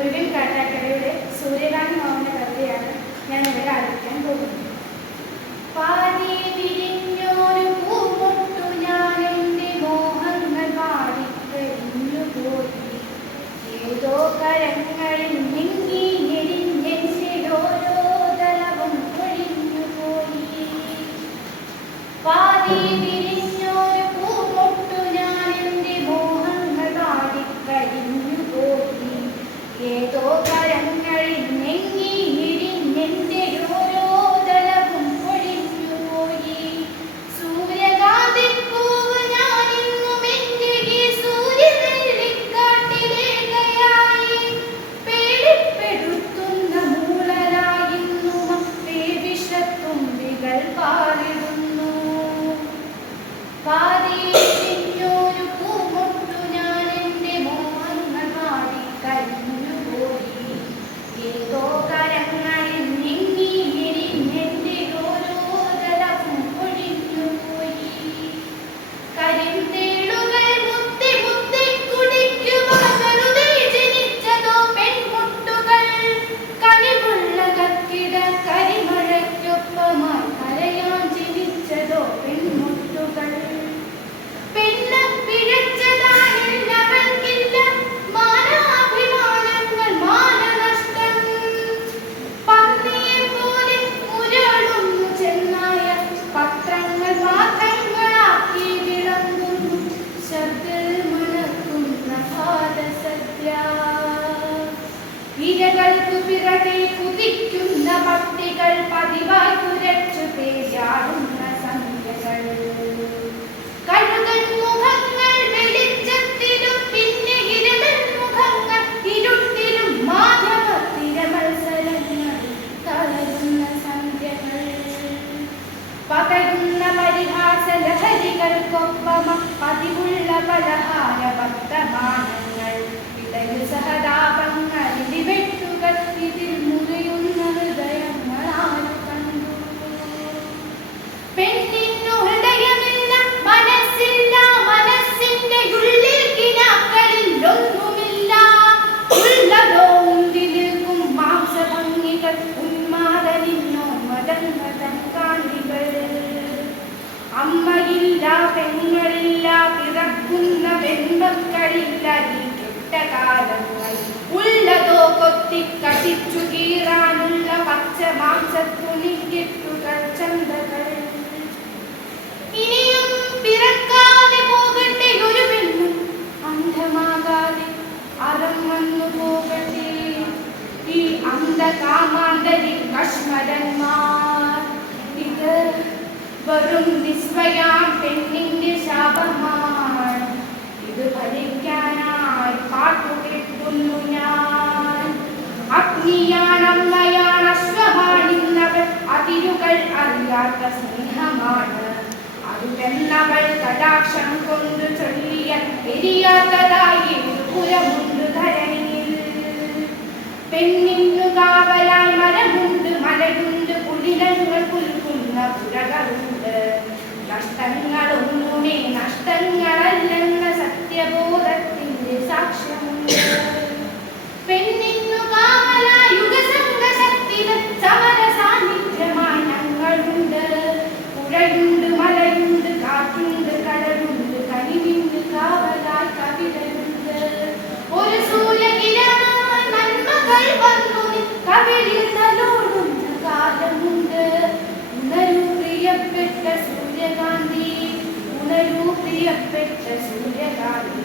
മുരുകൻ കാട്ടാക്കടയുടെ സൂര്യകാന്തി മാവുന്ന കഥയാണ് ഞാൻ ഇവിടെ ആരംഭിക്കാൻ പോകുന്നത്. പാതി വിരിഞ്ഞൊരു പൂമൊട്ടു ഞാൻ എൻ്റെ മോഹങ്ങൾ പാടിക്കരിഞ്ഞു പോയി. ഏതോ കരങ്ങളിൽ നീങ്ങി എരിഞ്ഞെൻ്റെ ഓരോ തലവും പൊഴിഞ്ഞു പോയി. പാതി വിരിഞ്ഞൊരു പൂമൊട്ടു ഞാൻ എൻ്റെ മോഹങ്ങൾ പാടിക്കരിഞ്ഞു പോയി. ഏതോ കരങ്ങളിൽ നീങ്ങി എരിഞ്ഞെൻ്റെ ഓരോ തലവും പൊഴിഞ്ഞു പോയി. സൂര്യകാന്തിപ്പൂവ് ഞാനിന്നും എൻ്റെ ഈ സൂര്യനെല്ലിക്കാട്ടിലേകയായി. പേടിപ്പെടുത്തുന്ന മൂളലായിരുന്നു വിഷത്തുമ്പികൾ പാറിടുന്നു. പാതി വിരിഞ്ഞൊരു പൂമൊട്ടു ഞാൻ എൻ്റെ മോഹങ്ങൾ പാടിക്കരിഞ്ഞു പോയി. ഏതോ കരങ്ങളിൽ നീങ്ങി എരിഞ്ഞെൻ്റെ ഓരോ തലവും പൊഴിഞ്ഞു പോയി. കരിന്തേളുകൾ മുത്തി മുത്തി കുടിക്കുവാൻ വെറുതെ ജനിച്ചതോ പെൺമുട്ടുകൾ. കനിവുള്ള കക്കിട കരിമഴയ്ക്കൊപ്പമായി കരയാൻ ജനിച്ചതോ പെൺമുട്ടുകൾ. പെണ്ണ് പിഴച്ചതായെന്നവർക്കില്ല മാനാഭിമാനങ്ങൾ മാനനഷ്ടം. പന്നിയെപ്പോലെ മുരളുന്നു ചെന്നായ പത്രങ്ങൾ പാത്രങ്ങളാക്കി വിളമ്പുന്നു ശബ്ദത്തിൽ മണക്കുന്ന ഭാരസദ്യ. ഇരകൾക്കു പിറകെ കുതിക്കുന്ന പട്ടികൾ പതിവായി കുരച്ചു പേരാടുന്ന സന്ധ്യകൾ. കഴുകൻ മുഖങ്ങൾ വെളിച്ചത്തിലും പിന്നെ ഇരമൻ മുഖങ്ങൾ ഇരുട്ടിലും മാധവത്തിര മത്സരങ്ങളിൽ തളരുന്ന സന്ധ്യകൾ. പകരുന്ന പരിഹാസ ലഹരികൾക്കൊപ്പം പതിവുള്ള പലഹാര വർത്തമാനങ്ങൾ. ഇടയു സഹതാപങ്ങൾ ഇടിവെട്ടുകൾ ഇതിൽ മുറിയുന്ന ഹൃദയങ്ങളാരു കണ്ടു. പെണ്ണിന്നു ഹൃദയമില്ല മനസ്സില്ല മനസ്സിന്റെ ഉള്ളിൽ കിനാക്കളിൽ ഒന്നുമില്ല. ഉള്ളതോ ഉണ്ടിലിരിക്കും മാംസഭംഗികൾ ഉന്മാദനിന്നോ മതങ്ങതൻ കാണികൾ. അമ്മയില്ല പെങ്ങളില്ല പിറക്കുന്ന പെൺമക്കളില്ല ഈ കെട്ടകാലങ്ങൾ. ഉള്ളതോ കൊത്തിക്കടിച്ചു കീറാനുള്ള പച്ച മാംസത്തുണിക്കെട്ടുകൾ ചന്തകൾ. ഇനിയും പിറക്കാതെ പോകട്ടെ ഒരു പെണ്ണും അന്ധമാകാതെ അறம் വന്നു പോകട്ടെ ഈ അന്ധകാമാന്തരി കശ്മരന്മാർ. ഇത് വെറും വിസ്മയാം പെണ്ണിന്റെ ശാപമാണ്. ഇത് ഭരിക്കാനായി പാട്ടുകെട്ടുന്നു ഞാൻ. അഗ്നിയാണമ്മയാണ് അശ്വമാണിന്നവൾ അതിരുകൾ അറിയാത്ത സ്നേഹമാണ്. അതുവെന്നവൾ കടാക്ഷം കൊണ്ടു ചൊല്ലിയ എരിയാത്തതായി പുരമുണ്ട് ധരണിയിൽ. പെണ്ണിന്നു കാവലായി മരമുണ്ട് മലയുണ്ട് കുളിരങ്ങൾ പുൽക്കുന്ന പുരകളുണ്ട്. നഷ്ടങ്ങളൊന്നുമേ നഷ്ടങ്ങളല്ലെന്ന സത്യബോധത്തിന്റെ സാക്ഷ്യമുണ്ട്. പെണ്ണിന്നു കാവലായി യുഗസംഘശക്തികൾ സമര സാന്നിധ്യമായി ഞങ്ങളുണ്ട്. പുഴയുണ്ട് മലയുണ്ട് കാറ്റുണ്ട് കടലുണ്ട് കനിവിന് കാവലായി കവിതയുണ്ട്. ഒരു സൂര്യകിരണമായി നന്മകൾ വന്നു കവിളിൽ തലോടുന്ന കാലമുണ്ട്. ഉണരൂ പ്രിയപ്പെട്ട സൂര്യകാന്തി, ഉണരൂ പ്രിയപ്പെട്ട സൂര്യകാന്തി.